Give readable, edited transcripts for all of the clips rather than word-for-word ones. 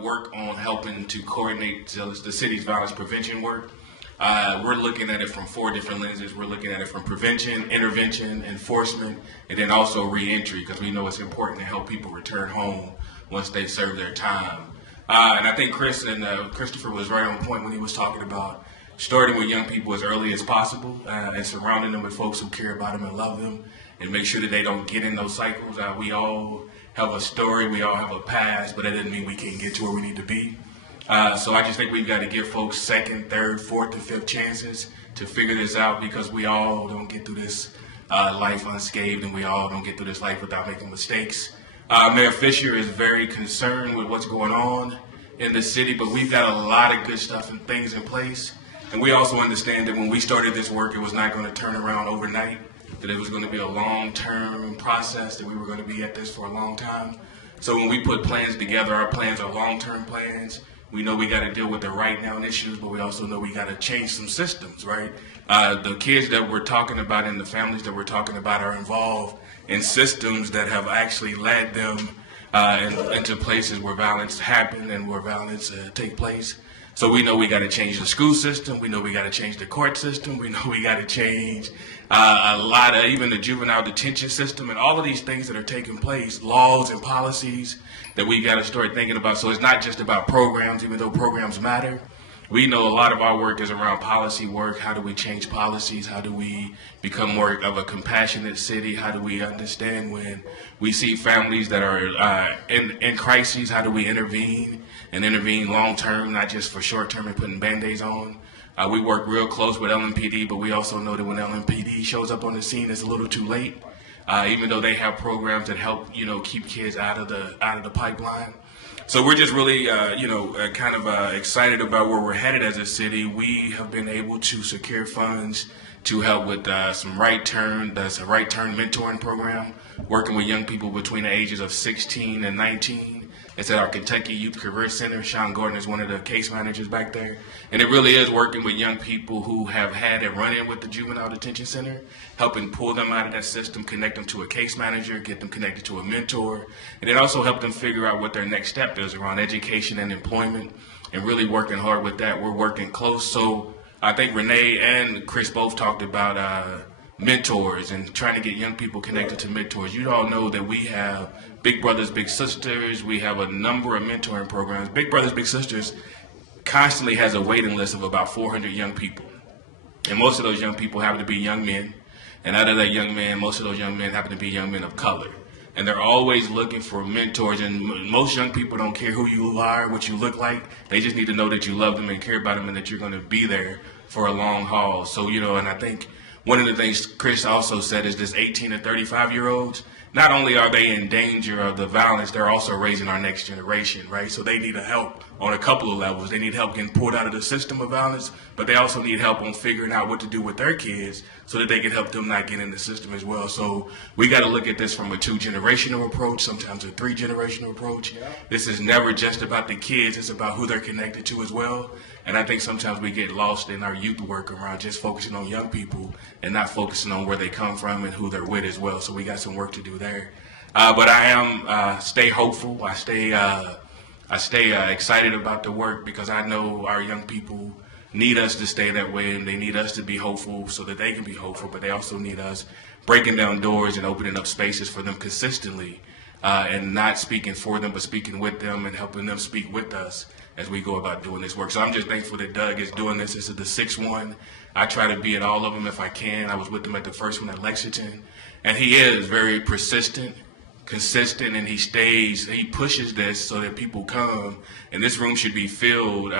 work on helping to coordinate the city's violence prevention work. We're looking at it from 4 different lenses. We're looking at it from prevention, intervention, enforcement, and then also reentry, because we know it's important to help people return home once they serve their time. And I think Christopher was right on point when he was talking about starting with young people as early as possible and surrounding them with folks who care about them and love them and make sure that they don't get in those cycles. We all have a story, we all have a past, but that doesn't mean we can't get to where we need to be. So I just think we've got to give folks second, third, fourth, and fifth chances to figure this out, because we all don't get through this life unscathed, and we all don't get through this life without making mistakes. Mayor Fisher is very concerned with what's going on in the city, but we've got a lot of good stuff and things in place. And we also understand that when we started this work, it was not going to turn around overnight, that it was going to be a long-term process, that we were going to be at this for a long time. So when we put plans together, our plans are long-term plans. We know we got to deal with the right now issues, but we also know we got to change some systems, right? The kids that we're talking about and the families that we're talking about are involved in systems that have actually led them into places where violence happen and where violence take place. So we know we got to change the school system. We know we got to change the court system. We know we got to change a lot of even the juvenile detention system and all of these things that are taking place, laws and policies that we got to start thinking about. So it's not just about programs, even though programs matter. We know a lot of our work is around policy work. How do we change policies? How do we become more of a compassionate city? How do we understand when we see families that are in crises? How do we intervene and intervene long term, not just for short term and putting Band-Aids on? We work real close with LMPD, but we also know that when LMPD shows up on the scene, it's a little too late. Even though they have programs that help, keep kids out of the pipeline. So we're just really, kind of excited about where we're headed as a city. We have been able to secure funds to help with some right turn mentoring program, working with young people between the ages of 16 and 19. It's at our Kentucky Youth Career Center. Sean Gordon is one of the case managers back there. And it really is working with young people who have had a run-in with the Juvenile Detention Center, helping pull them out of that system, connect them to a case manager, get them connected to a mentor, and then also help them figure out what their next step is around education and employment, and really working hard with that. We're working close. So I think Renee and Chris both talked about mentors and trying to get young people connected to mentors. You all know that we have Big Brothers, Big Sisters. We have a number of mentoring programs. Big Brothers, Big Sisters constantly has a waiting list of about 400 young people. And most of those young people happen to be young men. And out of that young men, most of those young men happen to be young men of color. And they're always looking for mentors. And most young people don't care who you are, what you look like. They just need to know that you love them and care about them and that you're going to be there for a long haul. So, and I think one of the things Chris also said is this 18 to 35-year-olds, not only are they in danger of the violence, they're also raising our next generation, right? So they need help on a couple of levels. They need help getting pulled out of the system of violence, but they also need help on figuring out what to do with their kids so that they can help them not get in the system as well. So we got to look at this from a 2-generational approach, sometimes a 3-generational approach. Yeah. This is never just about the kids, it's about who they're connected to as well. And I think sometimes we get lost in our youth work around just focusing on young people and not focusing on where they come from and who they're with as well. So we got some work to do there. But I am stay hopeful. I stay excited about the work, because I know our young people need us to stay that way, and they need us to be hopeful so that they can be hopeful, but they also need us breaking down doors and opening up spaces for them consistently, and not speaking for them, but speaking with them and helping them speak with us as we go about doing this work. So I'm just thankful that Doug is doing this. This is the 6th one. I try to be at all of them if I can. I was with him at the first one at Lexington, and he is very persistent, consistent, and he pushes this so that people come, and this room should be filled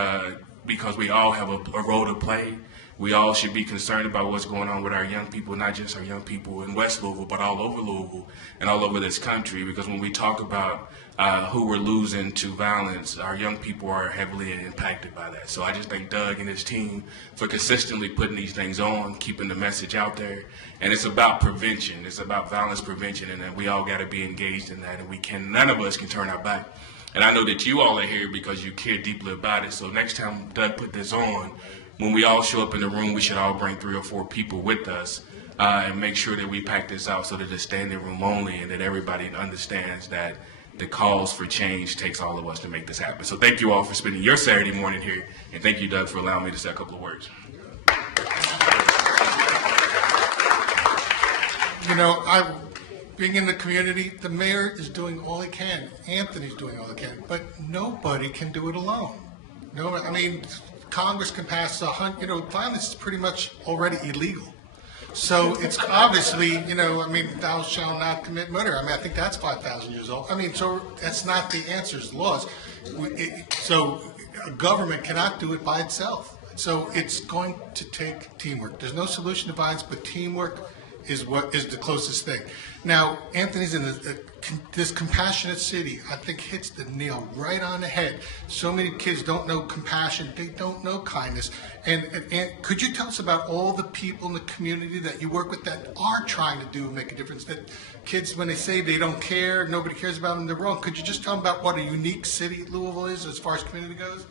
because we all have a role to play. We all should be concerned about what's going on with our young people, not just our young people in West Louisville, but all over Louisville and all over this country, because when we talk about who we're losing to violence, our young people are heavily impacted by that. So I just thank Doug and his team for consistently putting these things on, keeping the message out there. And it's about prevention. It's about violence prevention, and we all got to be engaged in that, and none of us can turn our back. And I know that you all are here because you care deeply about it. So next time Doug put this on, when we all show up in the room, we should all bring 3 or 4 people with us and make sure that we pack this out so that it's standing room only, and that everybody understands that the calls for change takes all of us to make this happen. So thank you all for spending your Saturday morning here, and thank you, Doug, for allowing me to say a couple of words. You know, being in the community, the mayor is doing all he can. Anthony's doing all he can, but nobody can do it alone. No, I mean, Congress can pass violence is pretty much already illegal. So it's obviously, I mean, thou shalt not commit murder. I mean, I think that's 5,000 years old. I mean, so that's not the answer, it's laws. So a government cannot do it by itself. So it's going to take teamwork. There's no solution to violence, but teamwork is what is the closest thing. Now, Anthony's in this compassionate city, I think hits the nail right on the head. So many kids don't know compassion, they don't know kindness. And could you tell us about all the people in the community that you work with that are trying to make a difference? That kids, when they say they don't care, nobody cares about them, they're wrong. Could you just tell them about what a unique city Louisville is as far as community goes?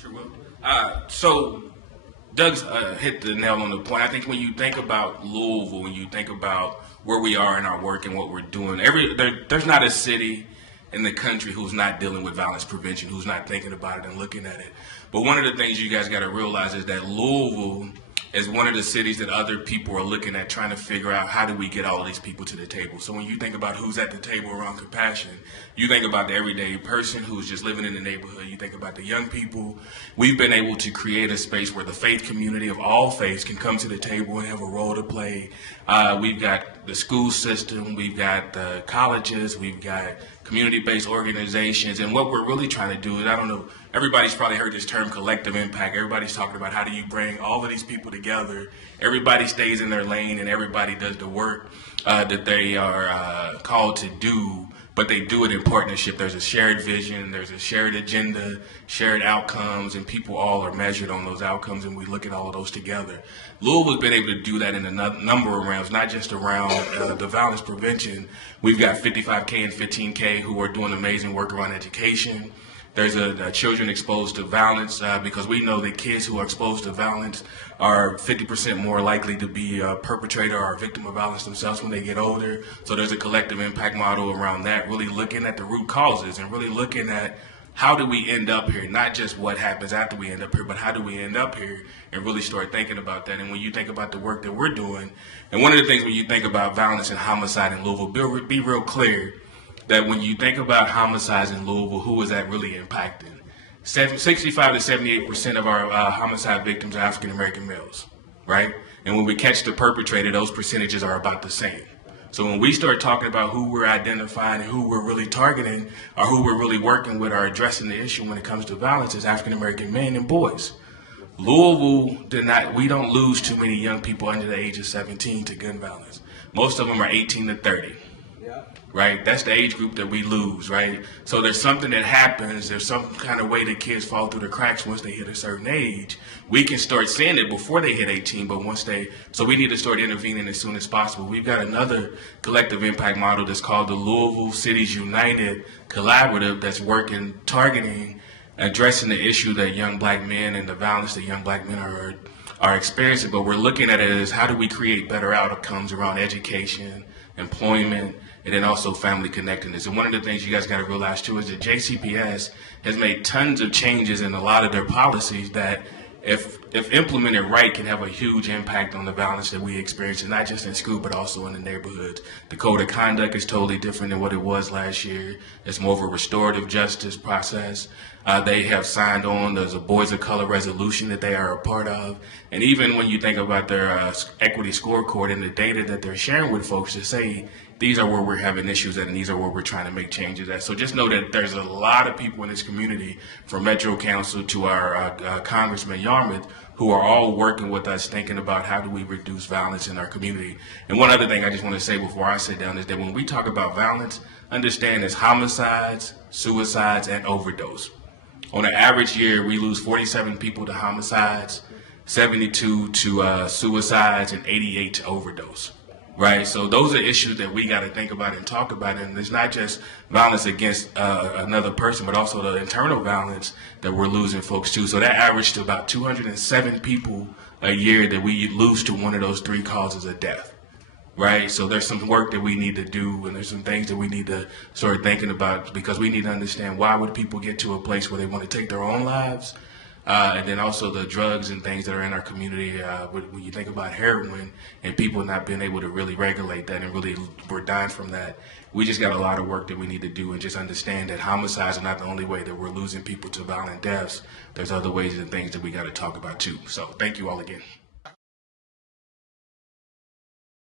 Sure will. So Doug's hit the nail on the point. I think when you think about Louisville, when you think about where we are in our work and what we're doing, there's not a city in the country who's not dealing with violence prevention, who's not thinking about it and looking at it. But one of the things you guys got to realize is that Louisville is one of the cities that other people are looking at, trying to figure out how do we get all of these people to the table. So when you think about who's at the table around compassion, you think about the everyday person who's just living in the neighborhood. You think about the young people. We've been able to create a space where the faith community of all faiths can come to the table and have a role to play. We've got the school system, we've got the colleges, we've got community-based organizations, and what we're really trying to do is, I don't know, everybody's probably heard this term collective impact. Everybody's talking about how do you bring all of these people together, everybody stays in their lane, and everybody does the work that they are called to do, but they do it in partnership. There's a shared vision, there's a shared agenda, shared outcomes, and people all are measured on those outcomes, and we look at all of those together. Louisville's been able to do that in a number of realms, not just around the violence prevention. We've got 55K and 15K who are doing amazing work around education. There's a children exposed to violence because we know that kids who are exposed to violence are 50% more likely to be a perpetrator or a victim of violence themselves when they get older. So there's a collective impact model around that, really looking at the root causes and really looking at how do we end up here, not just what happens after we end up here, but how do we end up here and really start thinking about that. And when you think about the work that we're doing, and one of the things when you think about violence and homicide in Louisville, be real clear that when you think about homicides in Louisville, who is that really impacting? 65 to 78% of our homicide victims are African American males, right? And when we catch the perpetrator, those percentages are about the same. So when we start talking about who we're identifying and who we're really targeting or who we're really working with or addressing the issue when it comes to violence is African American men and boys. Louisville we don't lose too many young people under the age of 17 to gun violence. Most of them are 18 to 30. Right? That's the age group that we lose, right? So there's something that happens, there's some kind of way that kids fall through the cracks once they hit a certain age. We can start seeing it before they hit 18, but so we need to start intervening as soon as possible. We've got another collective impact model that's called the Louisville Cities United Collaborative that's working, targeting, addressing the issue that young black men and the violence that young black men are experiencing, but we're looking at it as how do we create better outcomes around education, employment, and then also family connectedness. And one of the things you guys got to realize too is that JCPS has made tons of changes in a lot of their policies that if implemented right can have a huge impact on the violence that we experience, and not just in school but also in the neighborhoods. The code of conduct is totally different than what it was last year. It's more of a restorative justice process. They have signed on, there's a Boys of Color resolution that they are a part of. And even when you think about their equity scorecard and the data that they're sharing with folks to say, these are where we're having issues at and these are where we're trying to make changes at. So just know that there's a lot of people in this community, from Metro Council to our Congressman Yarmouth, who are all working with us thinking about how do we reduce violence in our community. And one other thing I just want to say before I sit down is that when we talk about violence, understand it's homicides, suicides, and overdose. On an average year, we lose 47 people to homicides, 72 to suicides, and 88 to overdose. Right, so those are issues that we got to think about and talk about, and it's not just violence against another person, but also the internal violence that we're losing folks to. So that averaged to about 207 people a year that we lose to one of those three causes of death. right? So there's some work that we need to do, and there's some things that we need to start thinking about, because we need to understand, why would people get to a place where they want to take their own lives? And then also the drugs and things that are in our community. When you think about heroin and people not being able to really regulate that, and really we're dying from that, we just got a lot of work that we need to do, and just understand that homicides are not the only way that we're losing people to violent deaths. There's other ways and things that we got to talk about too. So thank you all again.